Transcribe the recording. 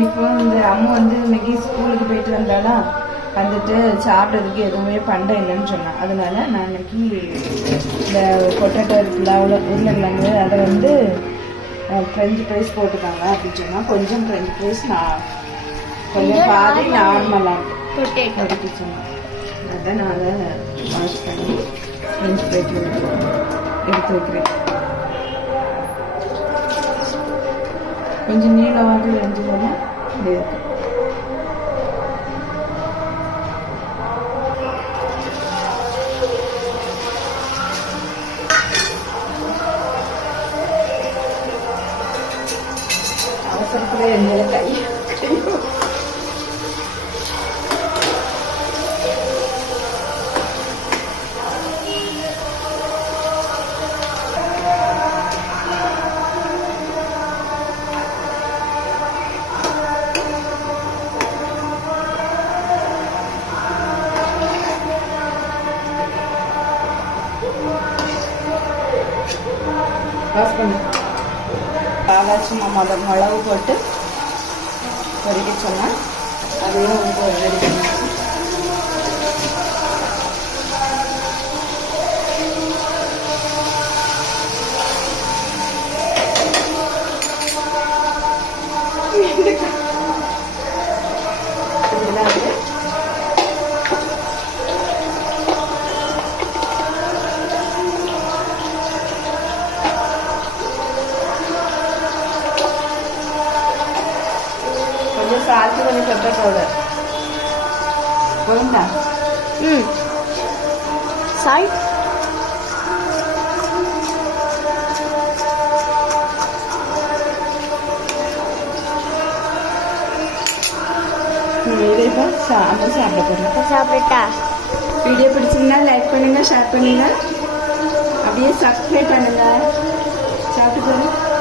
இப்போ இந்த அம்மா வந்து இன்னைக்கு ஸ்கூலுக்கு போயிட்டு வந்தாலும் வந்துட்டு சாப்பிட்றதுக்கு எதுவுமே பண்ண இல்லைன்னு சொன்னேன். அதனால நான் இன்னைக்கு இந்த பொட்டேட்டோ இருக்குல்ல அவ்வளோ உருளைக்கிழங்கு அதை வந்து ஃப்ரெஞ்சு ஃப்ரைஸ் போட்டுக்காங்க அப்படின்னு சொன்னால் கொஞ்சம் ஃப்ரெஞ்சு ஃப்ரைஸ் நான் கொஞ்சம் பாதி நார்மலாக பொட்டேட்டோ சொன்னேன். அதை நான் அதை வாஷ் பண்ணி ஃப்ரெஞ்சு ஃப்ரைஸ் எடுத்து வைக்கிறேன். கொஞ்சம் நீளமாக வெஞ்சிடனா இப்படி இருக்கு. அவசரத்தில் எந்த கை வாஷ் பண்ணி பாலாச்சி மிளகு போட்டு பொரிக்க சொன்னால் அதையும் ரெடி பண்ணி சால்ட்டு கொஞ்சம் பெப்பர் பவுடர் போதுங்களா? சால்ட் இதேப்பா சாப்பிட போகிறேன். சாப்பிட்டா வீடியோ பிடிச்சிங்கன்னா லைக் பண்ணுங்க, ஷேர் பண்ணுங்க, அப்படியே சப்ஸ்கிரைப் பண்ணுங்க. சாப்பிட்டு போகிறேன்.